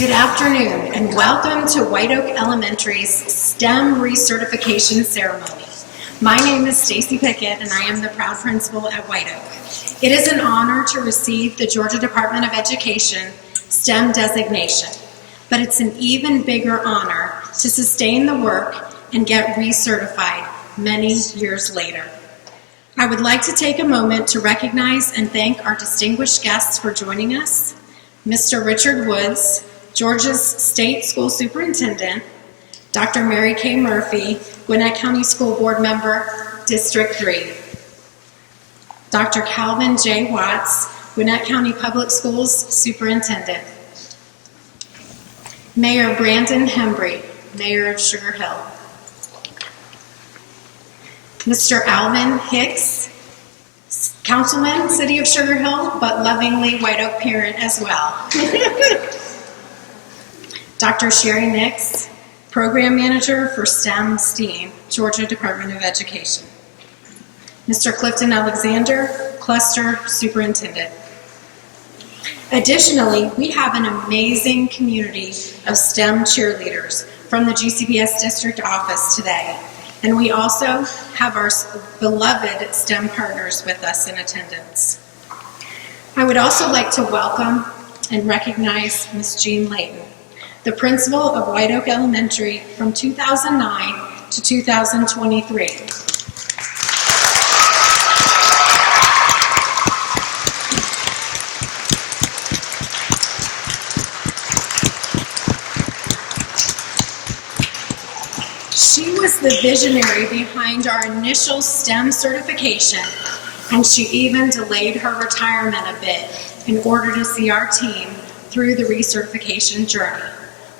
Good afternoon and welcome to White Oak Elementary's STEM recertification ceremony. My name is Stacy Pickett and I am the proud principal at White Oak. It is an honor to receive the Georgia Department of Education STEM designation, but it's an even bigger honor to sustain the work and get recertified many years later. I would like to take a moment to recognize and thank our distinguished guests for joining us. Mr. Richard Woods, Georgia's State School Superintendent, Dr. Mary Kay Murphy, Gwinnett County School Board Member, District 3, Dr. Calvin J. Watts, Gwinnett County Public Schools Superintendent, Mayor Brandon Hembry, Mayor of Sugar Hill, Mr. Alvin Hicks, Councilman, City of Sugar Hill, but lovingly White Oak parent as well. Dr. Sherry Nix, Program Manager for STEM, Georgia Department of Education. Mr. Clifton Alexander, Cluster Superintendent. Additionally, we have an amazing community of STEM cheerleaders from the GCPS District Office today. And we also have our beloved STEM partners with us in attendance. I would also like to welcome and recognize Ms. Jean Layton, the principal of White Oak Elementary from 2009 to 2023. She was the visionary behind our initial STEM certification, and she even delayed her retirement a bit in order to see our team through the recertification journey.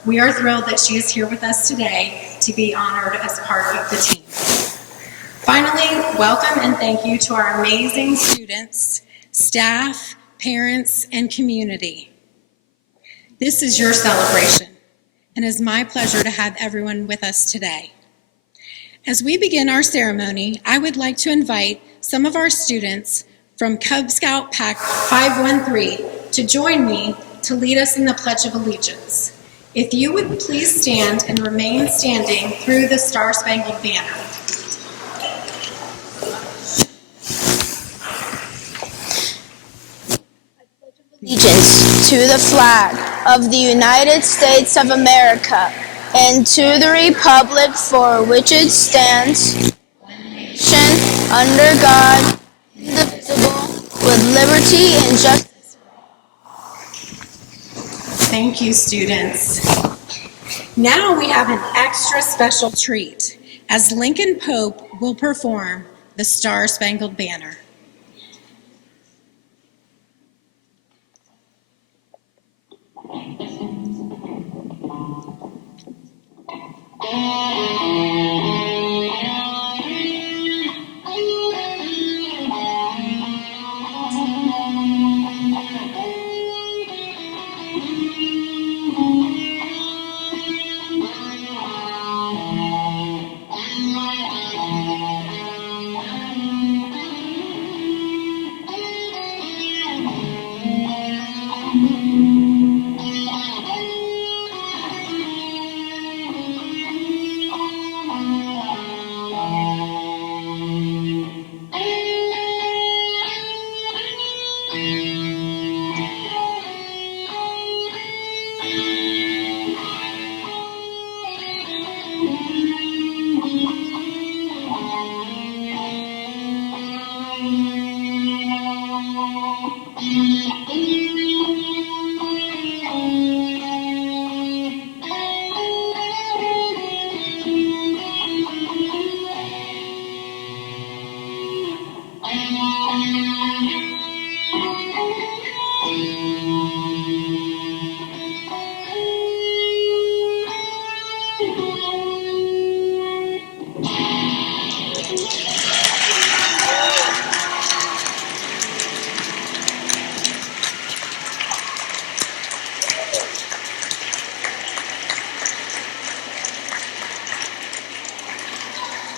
We are thrilled that she is here with us today to be honored as part of the team. Finally, welcome and thank you to our amazing students, staff, parents, and community. This is your celebration, and it is my pleasure to have everyone with us today. As we begin our ceremony, I would like to invite some of our students from Cub Scout Pack 513 to join me to lead us in the Pledge of Allegiance. If you would please stand and remain standing through the Star-Spangled Banner. Allegiance to the flag of the United States of America and to the republic for which it stands, one nation, under God, indivisible, with liberty and justice. Thank you, students. Now we have an extra special treat as Lincoln Pope will perform the Star-Spangled Banner.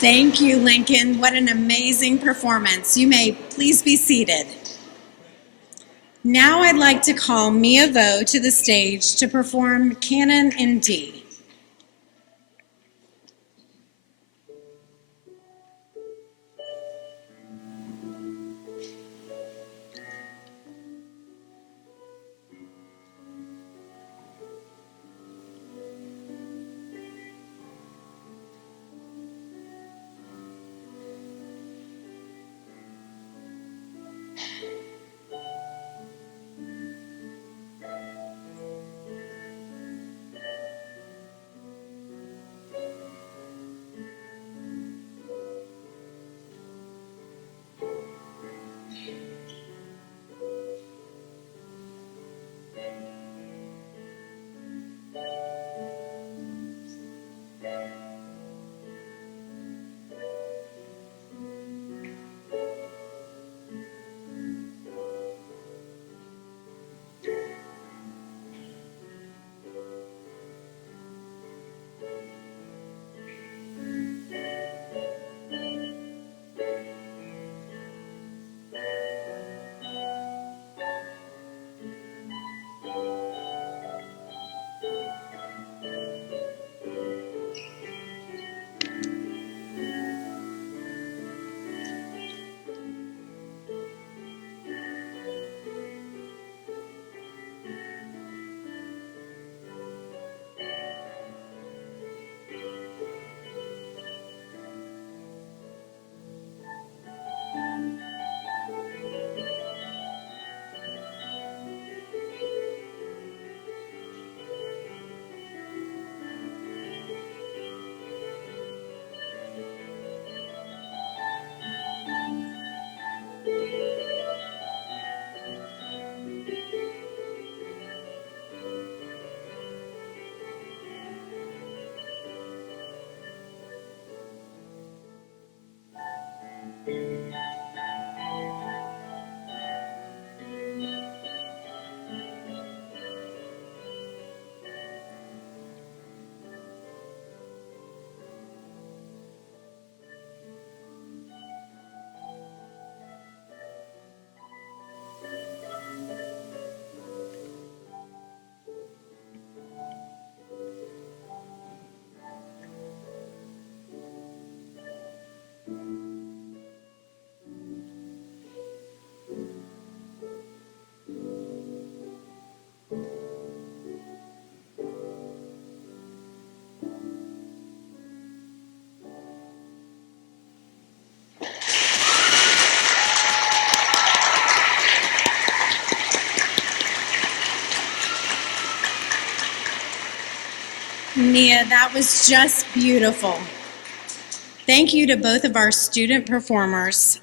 Thank you, Lincoln. What an amazing performance. You may please be seated. Now I'd like to call Mia Vo to the stage to perform Canon in D. Mia, that was just beautiful. Thank you to both of our student performers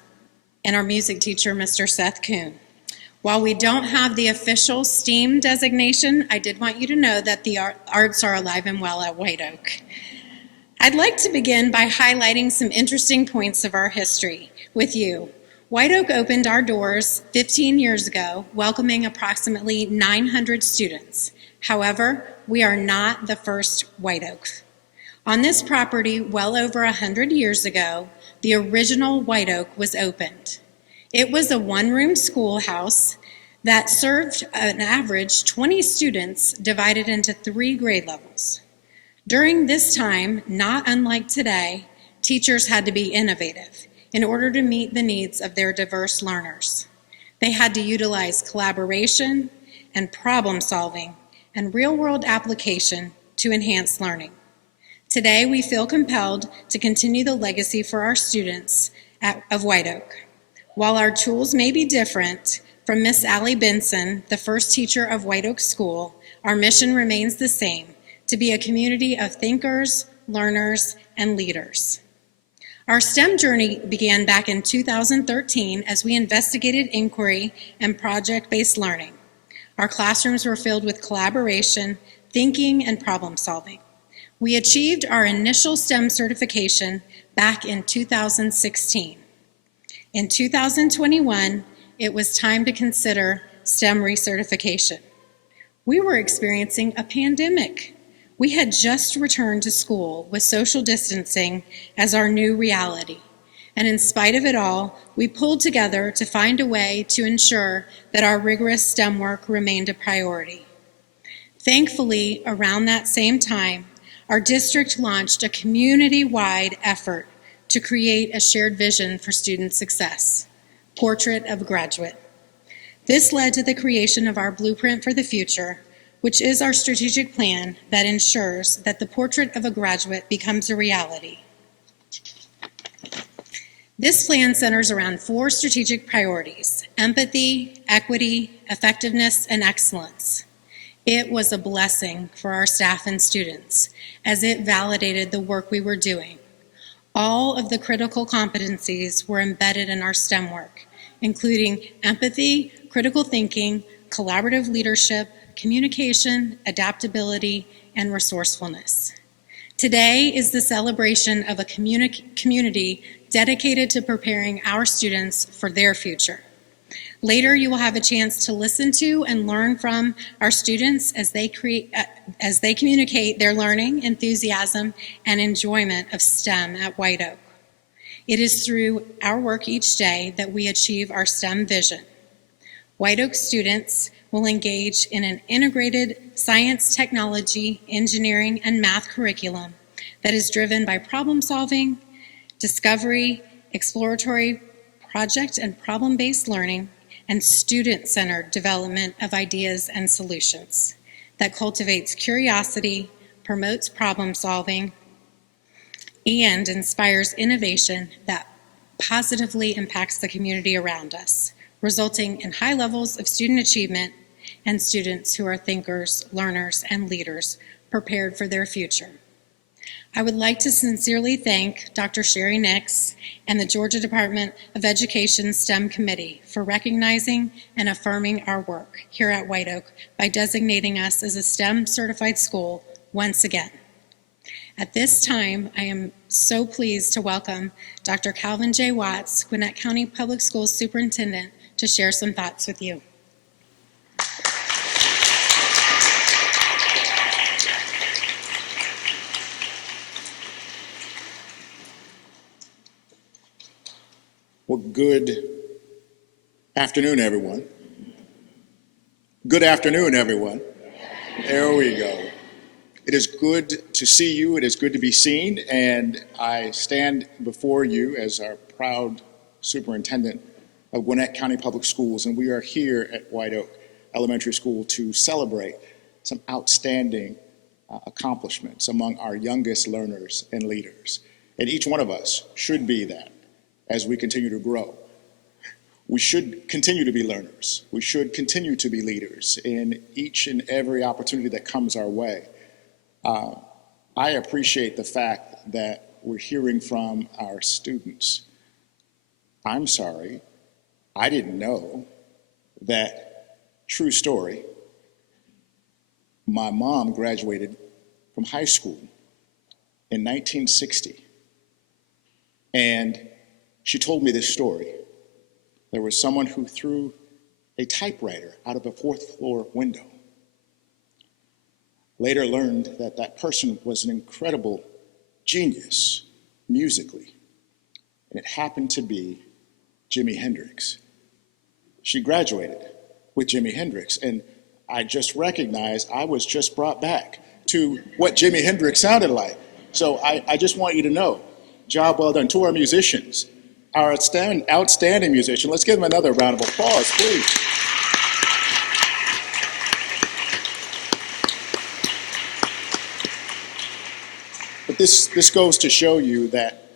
and our music teacher, Mr. Seth Kuhn. While we don't have the official STEAM designation, I did want you to know that the arts are alive and well at White Oak. I'd like to begin by highlighting some interesting points of our history with you. White Oak opened our doors 15 years ago, welcoming approximately 900 students. However, we are not the first White Oak. On this property, well over 100 years ago, the original White Oak was opened. It was a one-room schoolhouse that served an average 20 students divided into 3 grade levels. During this time, not unlike today, teachers had to be innovative in order to meet the needs of their diverse learners. They had to utilize collaboration and problem solving and real-world application to enhance learning. Today, we feel compelled to continue the legacy for our students of White Oak. While our tools may be different from Miss Allie Benson, the first teacher of White Oak School, our mission remains the same, to be a community of thinkers, learners, and leaders. Our STEM journey began back in 2013 as we investigated inquiry and project-based learning. Our classrooms were filled with collaboration, thinking, and problem solving. We achieved our initial STEM certification back in 2016. In 2021, it was time to consider STEM recertification. We were experiencing a pandemic. We had just returned to school with social distancing as our new reality. And in spite of it all, we pulled together to find a way to ensure that our rigorous STEM work remained a priority. Thankfully, around that same time, our district launched a community-wide effort to create a shared vision for student success, Portrait of a Graduate. This led to the creation of our Blueprint for the Future, which is our strategic plan that ensures that the Portrait of a Graduate becomes a reality. This plan centers around 4 strategic priorities: empathy, equity, effectiveness, and excellence. It was a blessing for our staff and students, as it validated the work we were doing. All of the critical competencies were embedded in our STEM work, including empathy, critical thinking, collaborative leadership, communication, adaptability, and resourcefulness. Today is the celebration of a community dedicated to preparing our students for their future. Later, you will have a chance to listen to and learn from our students as they communicate their learning, enthusiasm, and enjoyment of STEM at White Oak. It is through our work each day that we achieve our STEM vision. White Oak students will engage in an integrated science, technology, engineering, and math curriculum that is driven by problem solving, discovery, exploratory, project and problem-based learning, and student-centered development of ideas and solutions that cultivates curiosity, promotes problem solving, and inspires innovation that positively impacts the community around us, resulting in high levels of student achievement and students who are thinkers, learners, and leaders prepared for their future. I would like to sincerely thank Dr. Sherry Nix and the Georgia Department of Education STEM Committee for recognizing and affirming our work here at White Oak by designating us as a STEM certified school once again. At this time, I am so pleased to welcome Dr. Calvin J. Watts, Gwinnett County Public Schools Superintendent, to share some thoughts with you. Well, good afternoon, everyone. Good afternoon, everyone. There we go. It is good to see you. It is good to be seen. And I stand before you as our proud superintendent of Gwinnett County Public Schools. And we are here at White Oak Elementary School to celebrate some outstanding accomplishments among our youngest learners and leaders. And each one of us should be that. As we continue to grow, we should continue to be learners. We should continue to be leaders in each and every opportunity that comes our way. I appreciate the fact that we're hearing from our students. I'm sorry, I didn't know that, true story, my mom graduated from high school in 1960. And she told me this story. There was someone who threw a typewriter out of a 4th floor window. Later learned that that person was an incredible genius musically, and it happened to be Jimi Hendrix. She graduated with Jimi Hendrix, and I just recognized I was just brought back to what Jimi Hendrix sounded like. So I just want you to know, job well done to our musicians. Our outstanding musician. Let's give them another round of applause, please. But this goes to show you that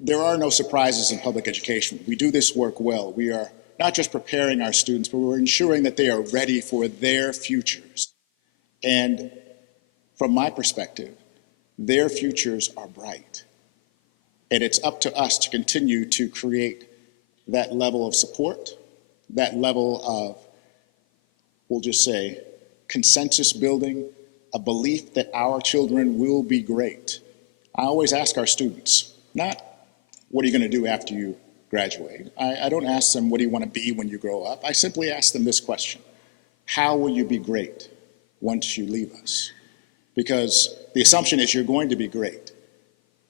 there are no surprises in public education. We do this work well. We are not just preparing our students, but we're ensuring that they are ready for their futures. And from my perspective, their futures are bright. And it's up to us to continue to create that level of support, that level of, we'll just say, consensus building, a belief that our children will be great. I always ask our students, not what are you going to do after you graduate? I don't ask them, what do you want to be when you grow up? I simply ask them this question: how will you be great once you leave us? Because the assumption is you're going to be great.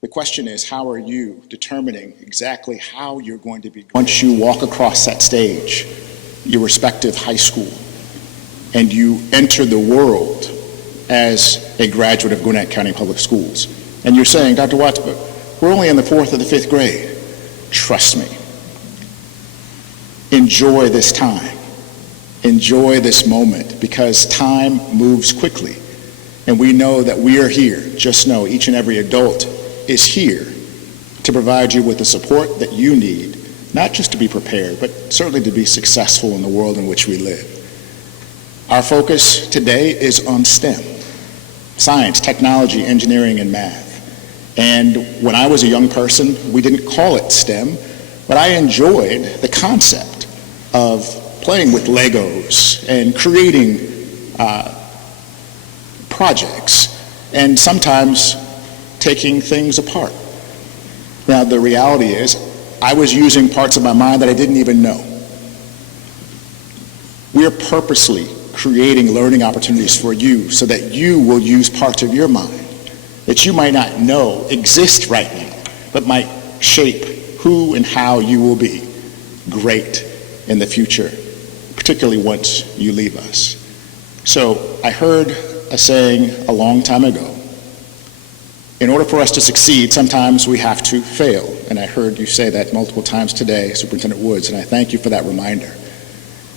The question is, how are you determining exactly how you're going to be once you walk across that stage, your respective high school, and you enter the world as a graduate of Gwinnett County Public Schools. And you're saying, Dr. Watts, but we're only in the 4th or the 5th grade. Trust me. Enjoy this time. Enjoy this moment, because time moves quickly. And we know that we are here. Just know each and every adult is here to provide you with the support that you need, not just to be prepared, but certainly to be successful in the world in which we live. Our focus today is on STEM, science, technology, engineering, and math. And when I was a young person, we didn't call it STEM, but I enjoyed the concept of playing with Legos and creating projects, and sometimes taking things apart. Now, the reality is, I was using parts of my mind that I didn't even know. We are purposely creating learning opportunities for you so that you will use parts of your mind that you might not know exist right now, but might shape who and how you will be great in the future, particularly once you leave us. So I heard a saying a long time ago, in order for us to succeed, sometimes we have to fail. And I heard you say that multiple times today, Superintendent Woods, and I thank you for that reminder.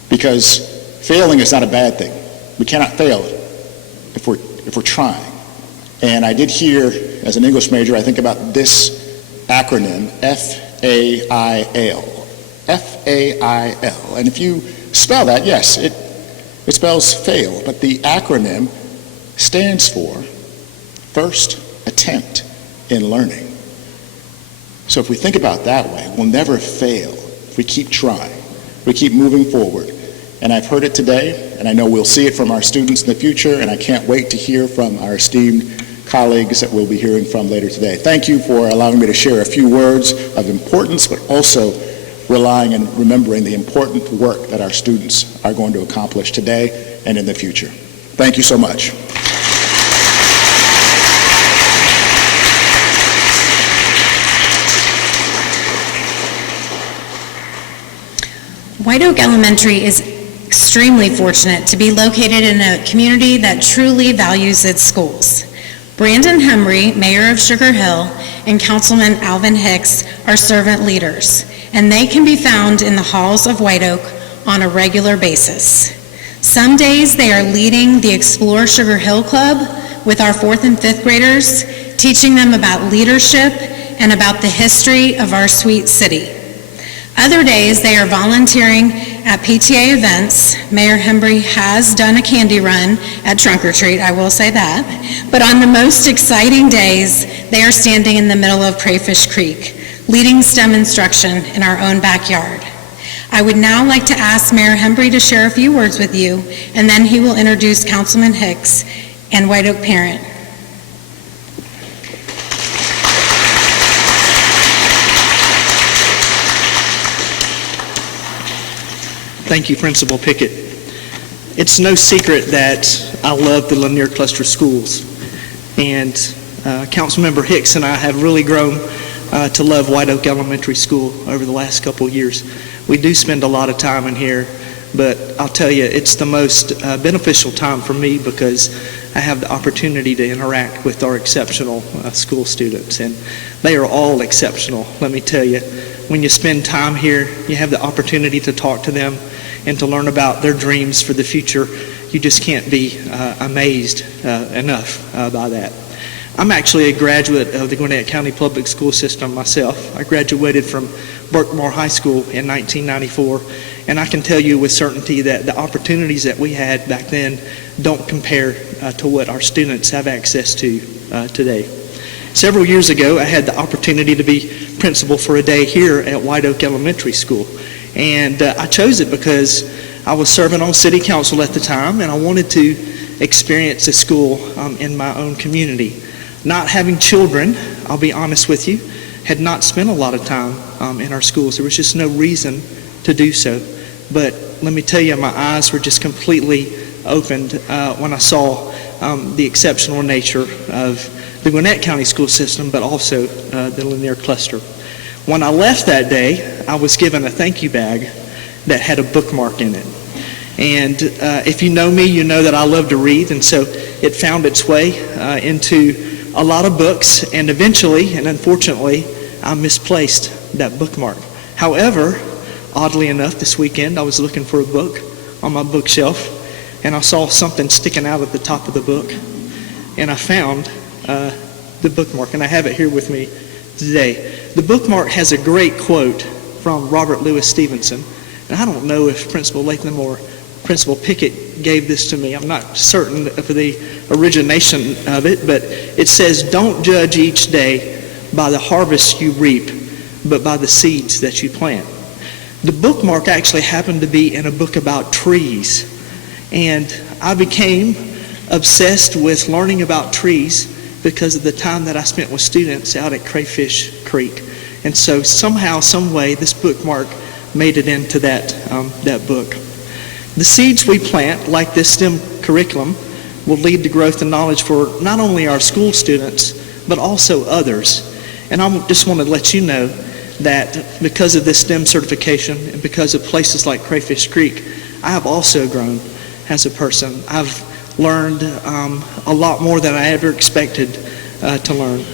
Because failing is not a bad thing. We cannot fail if we're trying. And I did hear, as an English major, I think about this acronym, F-A-I-L. F-A-I-L. And if you spell that, yes, it spells fail, but the acronym stands for First Attempt in Learning. So if we think about it that way, we'll never fail if we keep trying, we keep moving forward. And I've heard it today, and I know we'll see it from our students in the future, and I can't wait to hear from our esteemed colleagues that we'll be hearing from later today. Thank you for allowing me to share a few words of importance, but also relying and remembering the important work that our students are going to accomplish today and in the future. Thank you so much. White Oak Elementary is extremely fortunate to be located in a community that truly values its schools. Brandon Hemry, Mayor of Sugar Hill, and Councilman Alvin Hicks are servant leaders, and they can be found in the halls of White Oak on a regular basis. Some days they are leading the Explore Sugar Hill Club with our 4th and 5th graders, teaching them about leadership and about the history of our sweet city. Other days, they are volunteering at PTA events. Mayor Hembree has done a candy run at Trunk or Treat, I will say that. But on the most exciting days, they are standing in the middle of Crayfish Creek, leading STEM instruction in our own backyard. I would now like to ask Mayor Hembree to share a few words with you, and then he will introduce Councilman Hicks and White Oak Parent. Thank you, Principal Pickett. It's no secret that I love the Lanier Cluster schools, and Councilmember Hicks and I have really grown to love White Oak Elementary School over the last couple of years. We do spend a lot of time in here, but I'll tell you, it's the most beneficial time for me because I have the opportunity to interact with our exceptional school students, and they are all exceptional. Let me tell you, when you spend time here, you have the opportunity to talk to them and to learn about their dreams for the future. You just can't be amazed enough by that. I'm actually a graduate of the Gwinnett County Public School System myself. I graduated from Berkmore High School in 1994, and I can tell you with certainty that the opportunities that we had back then don't compare to what our students have access to today. Several years ago, I had the opportunity to be principal for a day here at White Oak Elementary School, and I chose it because I was serving on city council at the time, and I wanted to experience a school in my own community. Not having children, I'll be honest with you, had not spent a lot of time in our schools. There was just no reason to do so. But let me tell you, my eyes were just completely opened when I saw the exceptional nature of the Gwinnett County school system, but also the Lanier cluster. When I left that day, I was given a thank you bag that had a bookmark in it. And if you know me, you know that I love to read, and so it found its way into a lot of books, and eventually, and unfortunately, I misplaced that bookmark. However, oddly enough, this weekend I was looking for a book on my bookshelf, and I saw something sticking out at the top of the book, and I found the bookmark, and I have it here with me today. The bookmark has a great quote from Robert Louis Stevenson, and I don't know if Principal Latham or Principal Pickett gave this to me. I'm not certain of the origination of it, but it says, "Don't judge each day by the harvest you reap, but by the seeds that you plant." The bookmark actually happened to be in a book about trees, and I became obsessed with learning about trees because of the time that I spent with students out at Crayfish Creek. And so somehow, some way, this bookmark made it into that book. The seeds we plant, like this STEM curriculum, will lead to growth and knowledge for not only our school students, but also others. And I just want to let you know that because of this STEM certification and because of places like Crayfish Creek, I have also grown as a person. I've learned a lot more than I ever expected to learn.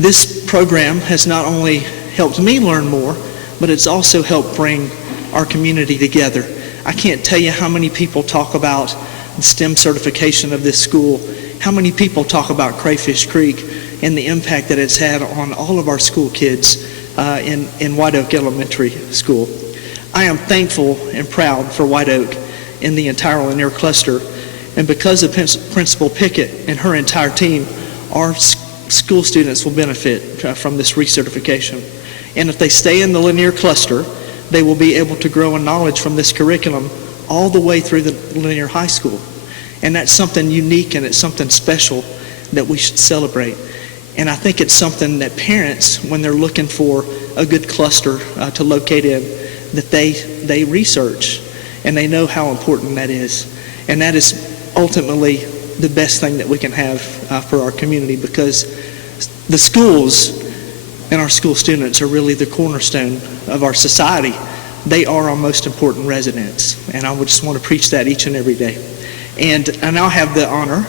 This program has not only helped me learn more, but it's also helped bring our community together. I can't tell you how many people talk about the STEM certification of this school, how many people talk about Crayfish Creek and the impact that it's had on all of our school kids in White Oak Elementary School. I am thankful and proud for White Oak and the entire Lanier cluster, and because of Principal Pickett and her entire team, our school students will benefit from this recertification. And if they stay in the Lanier cluster, they will be able to grow in knowledge from this curriculum all the way through the Lanier High School. And that's something unique, and it's something special that we should celebrate. And I think it's something that parents, when they're looking for a good cluster to locate in, that they research and they know how important that is. And that is ultimately the best thing that we can have for our community, because the schools and our school students are really the cornerstone of our society. They are our most important residents, and I would just want to preach that each and every day. And I now have the honor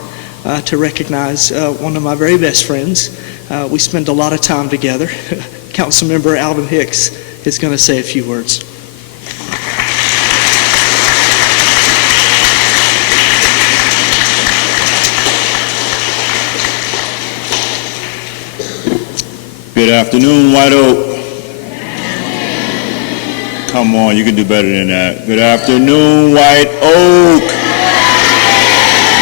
to recognize one of my very best friends. We spend a lot of time together. Councilmember Alvin Hicks is going to say a few words. Good afternoon, White Oak. Come on, you can do better than that. Good afternoon, White Oak.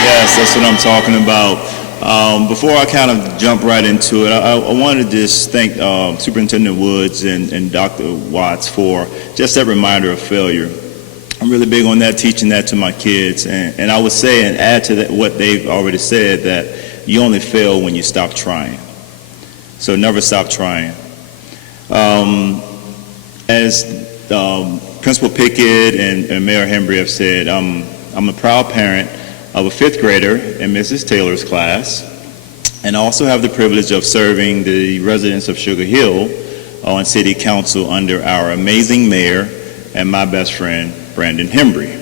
Yes, that's what I'm talking about. Before I kind of jump right into it, I wanted to just thank Superintendent Woods and Dr. Watts for just that reminder of failure. I'm really big on that, teaching that to my kids. And I would say, and add to that what they've already said, that you only fail when you stop trying. So never stop trying. As Principal Pickett and Mayor Hembry have said, I'm a proud parent of a fifth grader in Mrs. Taylor's class, and I also have the privilege of serving the residents of Sugar Hill on City Council under our amazing mayor and my best friend, Brandon Hembry.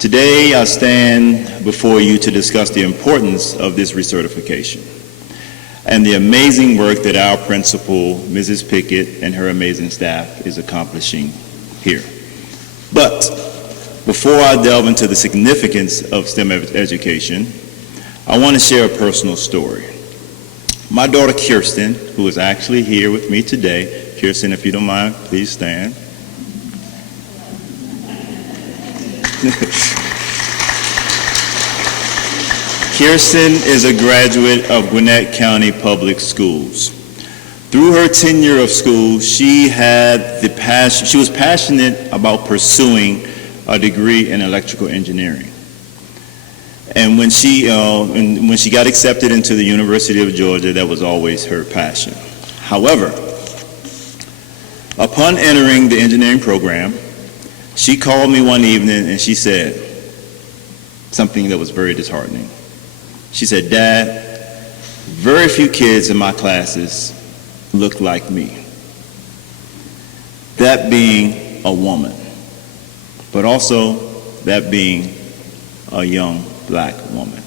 Today, I stand before you to discuss the importance of this recertification and the amazing work that our principal, Mrs. Pickett, and her amazing staff is accomplishing here. But before I delve into the significance of STEM education, I want to share a personal story. My daughter, Kirsten, who is actually here with me today. Kirsten, if you don't mind, please stand. Kirsten is a graduate of Gwinnett County Public Schools. Through her tenure of school, she was passionate about pursuing a degree in electrical engineering. And when she got accepted into the University of Georgia, that was always her passion. However, upon entering the engineering program, she called me one evening and she said, something that was very disheartening. She said, "Dad, very few kids in my classes look like me." That being a woman, but also that being a young black woman.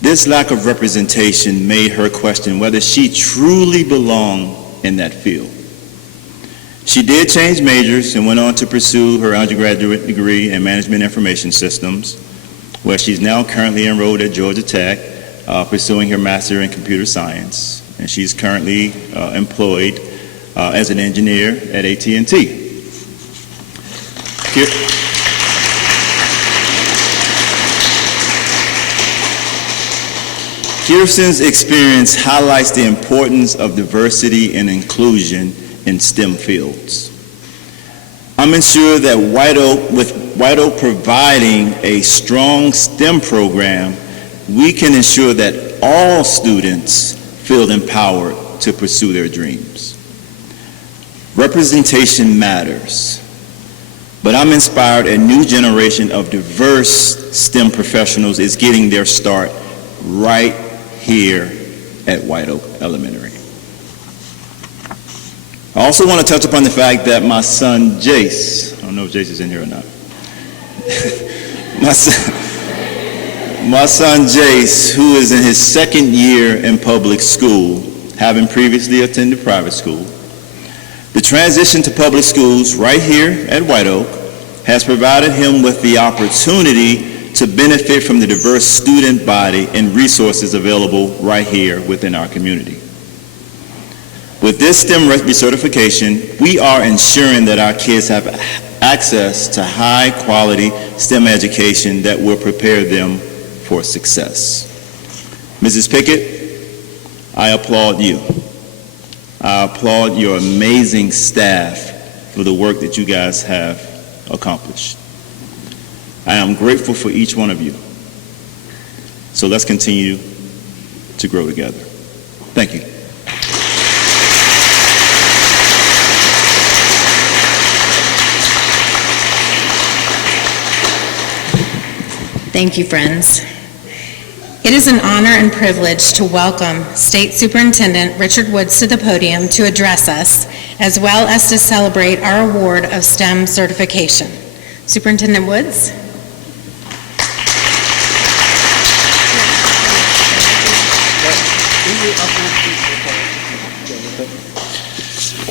This lack of representation made her question whether she truly belonged in that field. She did change majors and went on to pursue her undergraduate degree in management information systems, where she's now currently enrolled at Georgia Tech, pursuing her master in computer science, and she's currently employed as an engineer at AT&T. Kirsten's experience highlights the importance of diversity and inclusion in STEM fields. I'm ensured that with White Oak providing a strong STEM program, we can ensure that all students feel empowered to pursue their dreams. Representation matters, but I'm inspired a new generation of diverse STEM professionals is getting their start right here at White Oak Elementary. I also want to touch upon the fact that my son Jace, I don't know if Jace is in here or not. My son Jace, who is in his second year in public school, having previously attended private school, the transition to public schools right here at White Oak has provided him with the opportunity to benefit from the diverse student body and resources available right here within our community. With this STEM recertification, we are ensuring that our kids have access to high-quality STEM education that will prepare them for success. Mrs. Pickett, I applaud you. I applaud your amazing staff for the work that you guys have accomplished. I am grateful for each one of you. So let's continue to grow together. Thank you. Thank you, friends. It is an honor and privilege to welcome State Superintendent Richard Woods to the podium to address us, as well as to celebrate our award of STEM certification. Superintendent Woods.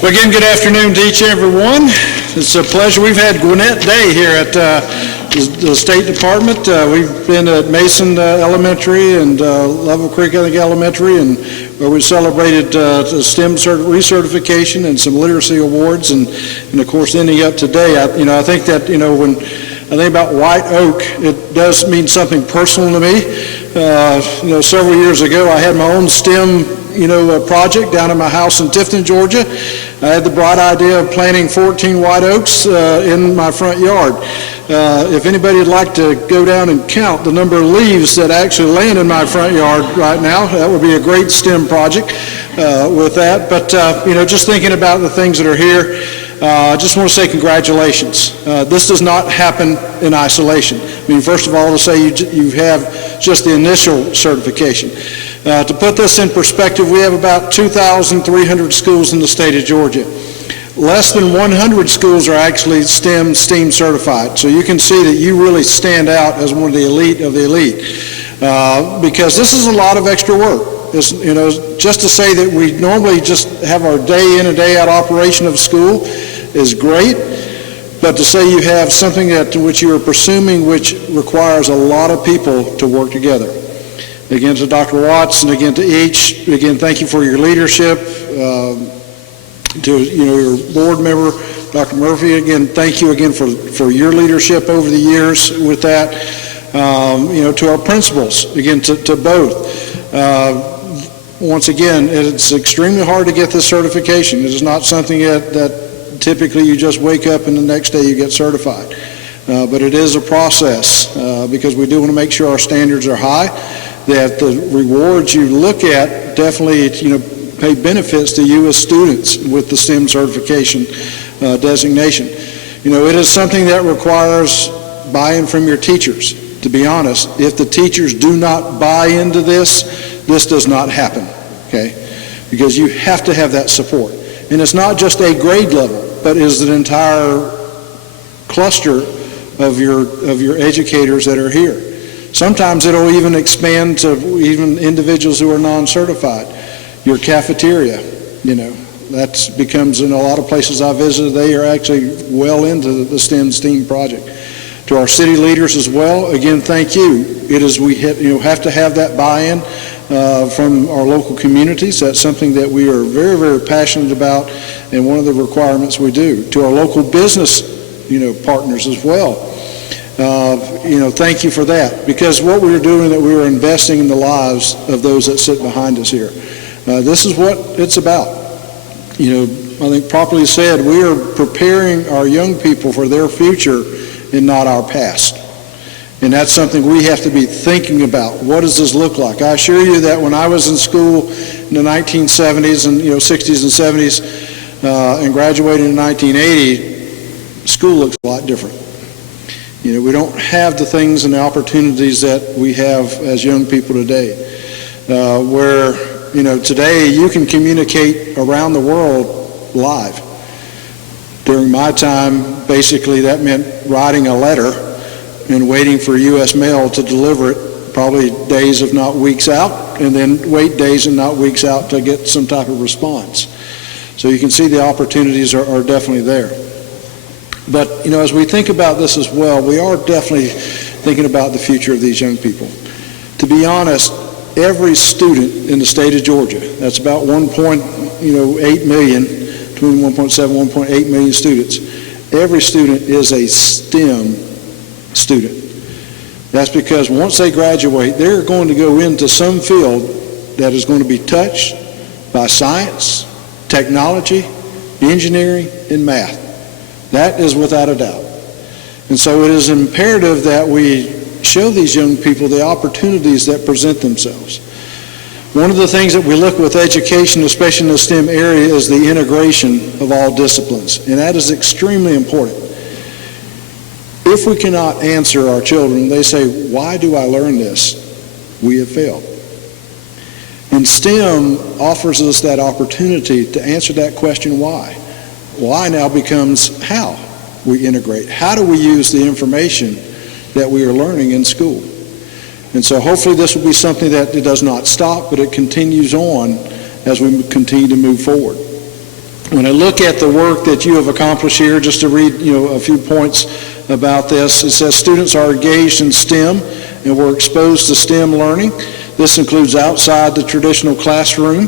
Well, again, good afternoon to each and every one. It's a pleasure. We've had Gwinnett Day here at the State Department. We've been at Mason Elementary and Level Creek Elementary, and where we celebrated the STEM recertification and some literacy awards, and of course ending up today. I think that when I think about White Oak, it does mean something personal to me. Several years ago, I had my own STEM project down at my house in Tifton, Georgia. I had the bright idea of planting 14 white oaks in my front yard. If anybody would like to go down and count the number of leaves that actually land in my front yard right now, that would be a great STEM project with that. But, just thinking about the things that are here, I just want to say congratulations. This does not happen in isolation. First of all, to say you have just the initial certification. To put this in perspective, we have about 2,300 schools in the state of Georgia. Less than 100 schools are actually STEM certified. So you can see that you really stand out as one of the elite of the elite. Because this is a lot of extra work. Just to say that we normally just have our day in and day out operation of school is great. But to say you have something which you are pursuing which requires a lot of people to work together. Again, to Dr. Watts, and again to each, again, thank you for your leadership. To your board member, Dr. Murphy, again, thank you again for your leadership over the years with that. To our principals, again, to both. Once again, it's extremely hard to get this certification. It is not something that typically you just wake up and the next day you get certified. But it is a process because we do want to make sure our standards are high, that the rewards you look at definitely, pay benefits to you as students with the STEM certification designation. It is something that requires buy-in from your teachers. to be honest, if the teachers do not buy into this, this does not happen, okay? Because you have to have that support. And it's not just a grade level, but is an entire cluster of your educators that are here. Sometimes it'll even expand to even individuals who are non-certified. Your cafeteria, that becomes, in a lot of places I visited, they are actually well into the STEM project. To our city leaders as well, again, thank you. We have to have that buy-in from our local communities. That's something that we are very, very passionate about, and one of the requirements we do. To our local business, partners as well. Thank you for that, because what we are doing, that we are investing in the lives of those that sit behind us here. This is what it's about. I think properly said, we are preparing our young people for their future and not our past. And that's something we have to be thinking about. What does this look like? I assure you that when I was in school in the 1970s and 60s and 70s and graduated in 1980, school looks a lot different. We don't have the things and the opportunities that we have as young people today, where today you can communicate around the world live. During my time, basically that meant writing a letter and waiting for U.S. mail to deliver it, probably days if not weeks out, and then wait days and not weeks out to get some type of response. So you can see the opportunities are definitely there. But, as we think about this as well, we are definitely thinking about the future of these young people. To be honest, every student in the state of Georgia, that's about 1.8 million, between 1.7 and 1.8 million students, every student is a STEM student. That's because once they graduate, they're going to go into some field that is going to be touched by science, technology, engineering, and math. That is without a doubt. And so it is imperative that we show these young people the opportunities that present themselves. One of the things that we look with education, especially in the STEM area, is the integration of all disciplines, and that is extremely important. If we cannot answer our children, they say, why do I learn this? We have failed. And STEM offers us that opportunity to answer that question, why? Why now becomes how we integrate. How do we use the information that we are learning in school? And so hopefully this will be something that it does not stop, but it continues on as we continue to move forward. When I look at the work that you have accomplished here, just to read a few points about this, it says students are engaged in STEM and were exposed to STEM learning. This includes outside the traditional classroom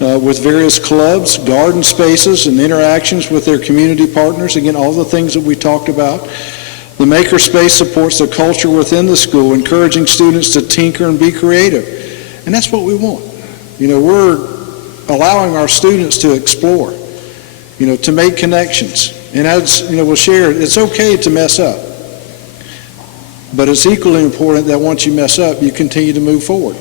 with various clubs, garden spaces, and interactions with their community partners. Again, all the things that we talked about. The makerspace supports the culture within the school, encouraging students to tinker and be creative. And that's what we want. We're allowing our students to explore, to make connections. And as, we'll share, it's okay to mess up. But it's equally important that once you mess up, you continue to move forward.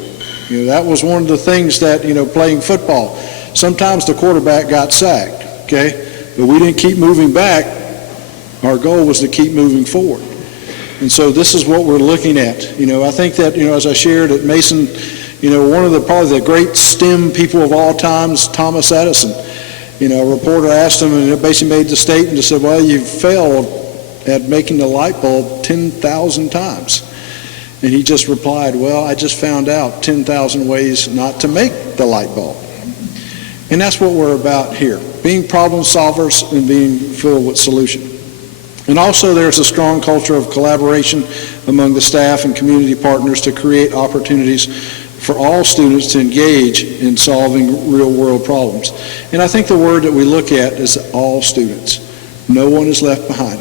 That was one of the things that, playing football, sometimes the quarterback got sacked, okay? But we didn't keep moving back. Our goal was to keep moving forward. And so this is what we're looking at. I think that, as I shared at Mason, one of probably the great STEM people of all times, Thomas Edison. A reporter asked him, and it basically made the statement and said, well, you failed at making the light bulb 10,000 times. And he just replied, well, I just found out 10,000 ways not to make the light bulb. And that's what we're about here, being problem solvers and being filled with solution. And also there's a strong culture of collaboration among the staff and community partners to create opportunities for all students to engage in solving real-world problems. And I think the word that we look at is all students. No one is left behind.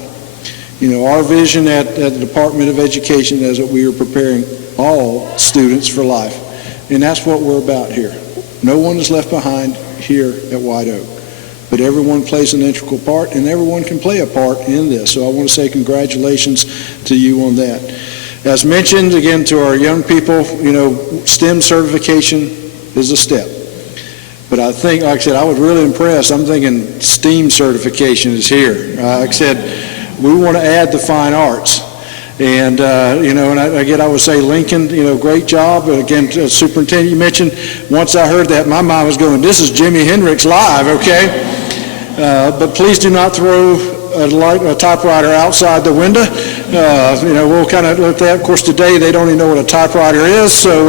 Our vision at the Department of Education is that we are preparing all students for life. And that's what we're about here. No one is left behind here at White Oak. But everyone plays an integral part, and everyone can play a part in this. So I want to say congratulations to you on that. As mentioned, again, to our young people, STEM certification is a step. But I think, like I said, I was really impressed. I'm thinking STEAM certification is here. Like I said, we want to add the fine arts. And, and again, I would say Lincoln, great job. Again, Superintendent, you mentioned, once I heard that, my mind was going, this is Jimi Hendrix live, okay? But please do not throw a typewriter outside the window. We'll kind of look at that. Of course, today they don't even know what a typewriter is, so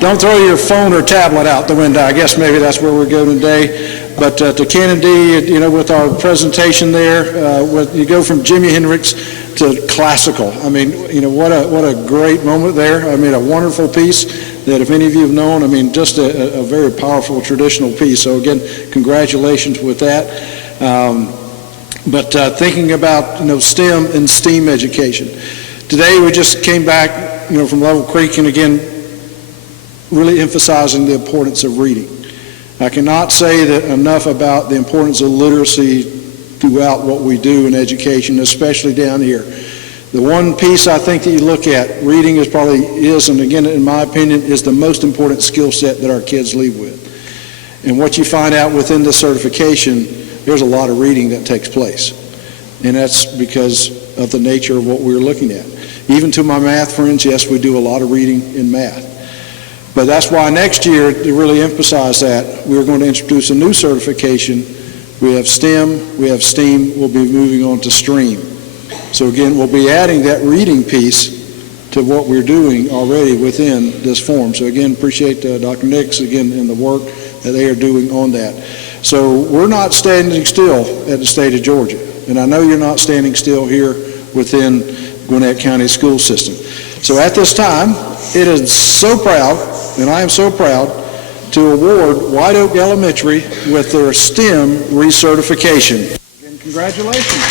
don't throw your phone or tablet out the window. I guess maybe that's where we're going today. But to Kennedy, with our presentation there, you go from Jimi Hendrix to classical. I mean, what a great moment there. I mean, a wonderful piece that if any of you have known, just a very powerful traditional piece. So again, congratulations with that. But thinking about, STEM and STEAM education. Today we just came back, from Level Creek, and again, really emphasizing the importance of reading. I cannot say that enough about the importance of literacy throughout what we do in education, especially down here. The one piece I think that you look at, reading is, and again, in my opinion, is the most important skill set that our kids leave with. And what you find out within the certification, there's a lot of reading that takes place. And that's because of the nature of what we're looking at. Even to my math friends, yes, we do a lot of reading in math. But that's why next year, to really emphasize that, we're going to introduce a new certification. We have STEM, we have STEAM, we'll be moving on to STREAM. So again, we'll be adding that reading piece to what we're doing already within this form. So again, appreciate Dr. Nix, again, and the work that they are doing on that. So we're not standing still at the state of Georgia. And I know you're not standing still here within Gwinnett County school system. So at this time, it is so proud, and I am so proud, to award White Oak Elementary with their STEM recertification. Again, congratulations.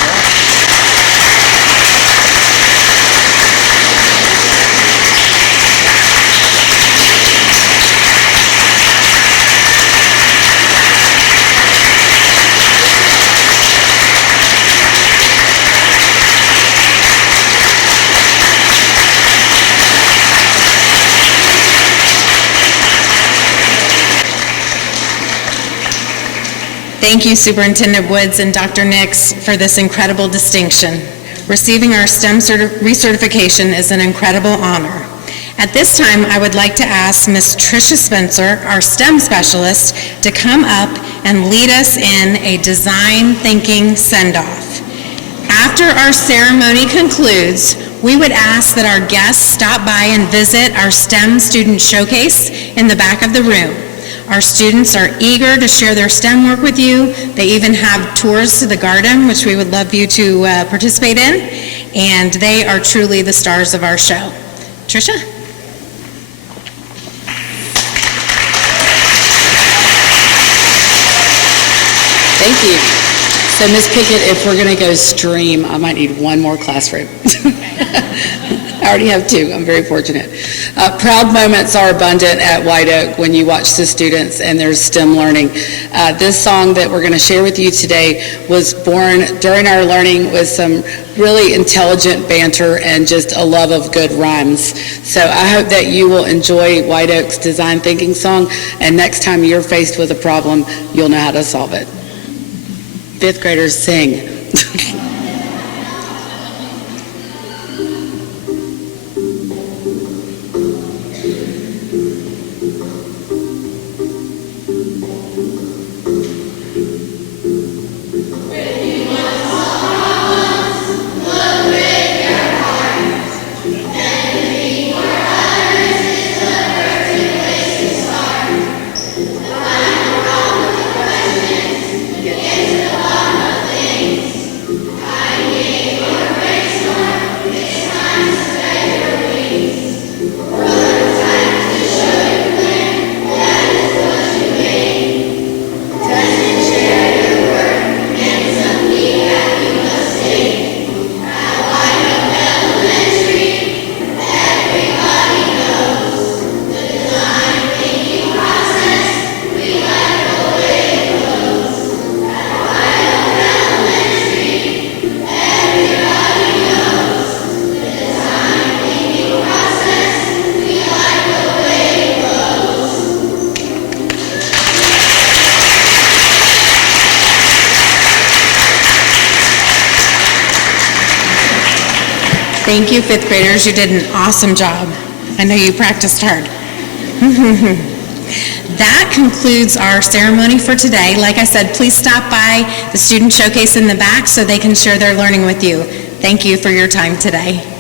Thank you, Superintendent Woods and Dr. Nix, for this incredible distinction. Receiving our STEM recertification is an incredible honor. At this time, I would like to ask Ms. Tricia Spencer, our STEM specialist, to come up and lead us in a design thinking send-off. After our ceremony concludes, we would ask that our guests stop by and visit our STEM student showcase in the back of the room. Our students are eager to share their STEM work with you. They even have tours to the garden, which we would love you to participate in. And they are truly the stars of our show. Tricia? Thank you. So, Ms. Pickett, if we're going to go stream, I might need one more classroom. I already have two. I'm very fortunate. Proud moments are abundant at White Oak when you watch the students and their STEM learning. This song that we're going to share with you today was born during our learning with some really intelligent banter and just a love of good rhymes. So I hope that you will enjoy White Oak's design thinking song, and next time you're faced with a problem, you'll know how to solve it. Fifth graders sing. Thank you, fifth graders. You did an awesome job. I know you practiced hard. That concludes our ceremony for today. Like I said, please stop by the student showcase in the back so they can share their learning with you. Thank you for your time today.